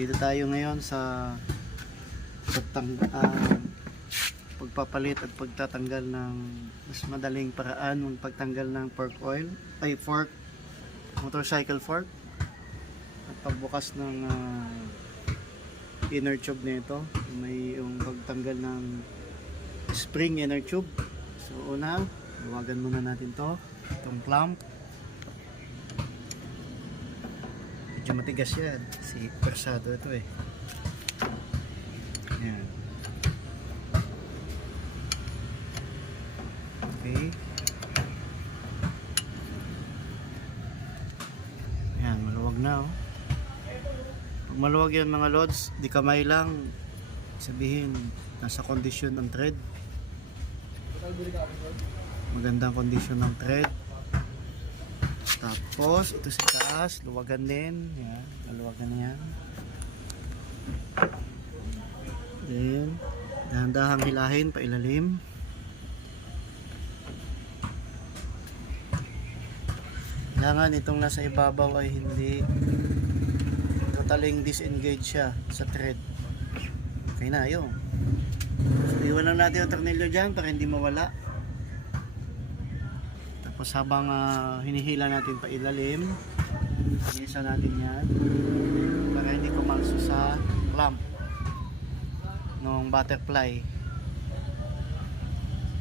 Dito tayo ngayon sa pagpapalit at pagtatanggal ng mas madaling paraan ng pagtanggal ng fork, motorcycle fork, at pagbukas ng inner tube nito. May yung pagtanggal ng spring inner tube. So una, luwagan muna natin itong clamp. Medyo matigas yan kasi persado ito eh. Yan. Okay. Yan, maluwag na oh. Pag maluwag yan mga lods, di kamay lang, sabihin nasa kondisyon ng thread. Magandang kondisyon ng thread. Tapos ito sa taas, luwagan din. Yan, maluwagan na yan. Then dahan-dahang hilahin pa ilalim. Kailangan itong nasa ibabaw ay hindi totaling disengage siya sa thread. Okay na, yun. So, iwan lang natin yung tornilyo dyan para hindi mawala. Tapos habang hinihila natin pa ilalim, inisa natin yan para hindi kumalso sa clamp nung butterfly.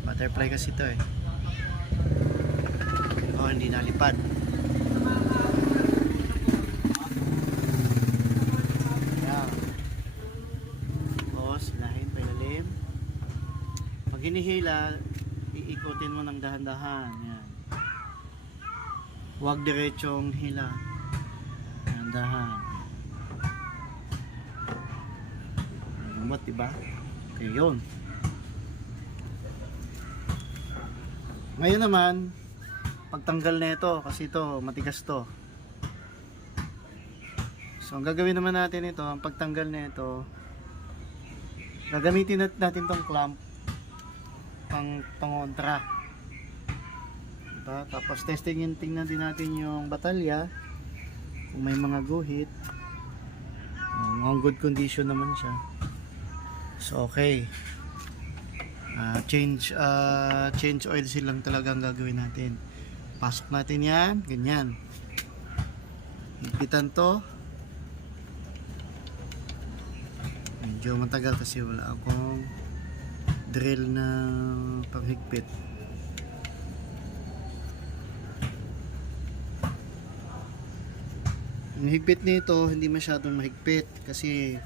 Butterfly kasi ito eh. Oh, hindi nalipad. Pag hinihila, iikutin mo ng dahan-dahan. Yan. Huwag diretsong hila. Dahan-dahan. Lumot, diba? Okay, yun. Ngayon naman, pagtanggal na ito, kasi ito, matigas to. So, ang gagawin naman natin ito, ang pagtanggal na ito, gagamitin natin tong clamp pangontra, diba? Tapos tingnan din natin yung batalya kung may mga guhit. Good condition naman siya. So okay, change oil seal lang talaga ang gagawin natin. Pasok natin yan, ganyan, higpitan to. Medyo matagal kasi wala akong drill na panghigpit. Yung higpit nito hindi masyadong mahigpit kasi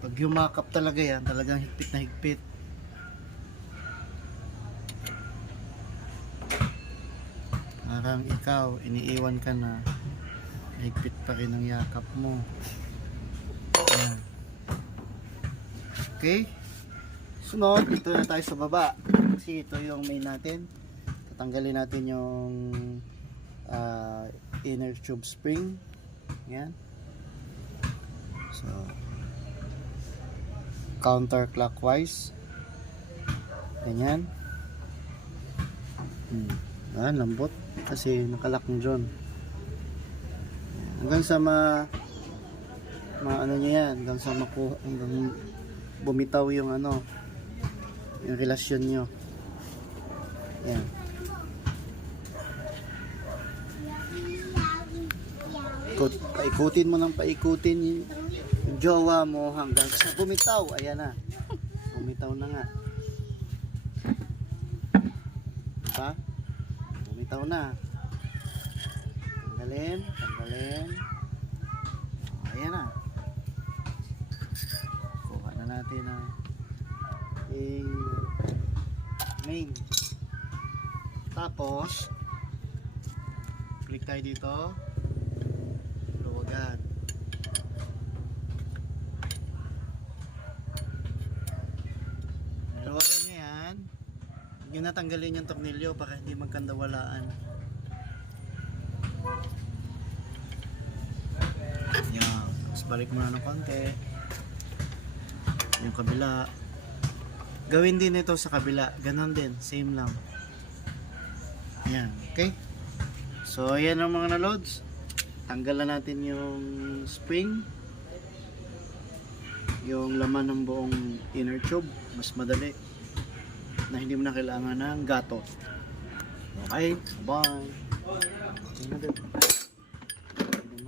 pag yumakap talaga yan, talagang higpit na higpit. Parang ikaw, iniiwan ka na, higpit pa rin ang yakap mo. Ayan. Okay. Sunod, dito na tayo sa baba kasi ito yung main natin. Tatanggalin natin yung inner tube spring. Yan. So counterclockwise, ganyan. Lambot kasi nakalak ng dyan hanggang sa ano niya yan, hanggang sa hanggang bumitaw yung yung relasyon nyo. Yan. Paikutin mo ng paikutin yung jowa mo hanggang sa bumitaw. Ayan na. Bumitaw na nga. Diba? Bumitaw na. Tanggalin. Ayan na. Kuha na natin ang main. Tapos click tayo dito, luwagan. Luwagan nyo yan. Huwag nyo natanggalin yung tornilyo para hindi magkandawalaan. Yan. Tapos balik mo na ng konti yung kabila. Gawin din ito sa kabila, ganon din, same lang. Yan, okay. So ayan ang mga na-loads. Tanggalan natin yung spring. yung laman ng buong inner tube. Mas madali na hindi mo na kailangan ng gato. Okay, bye.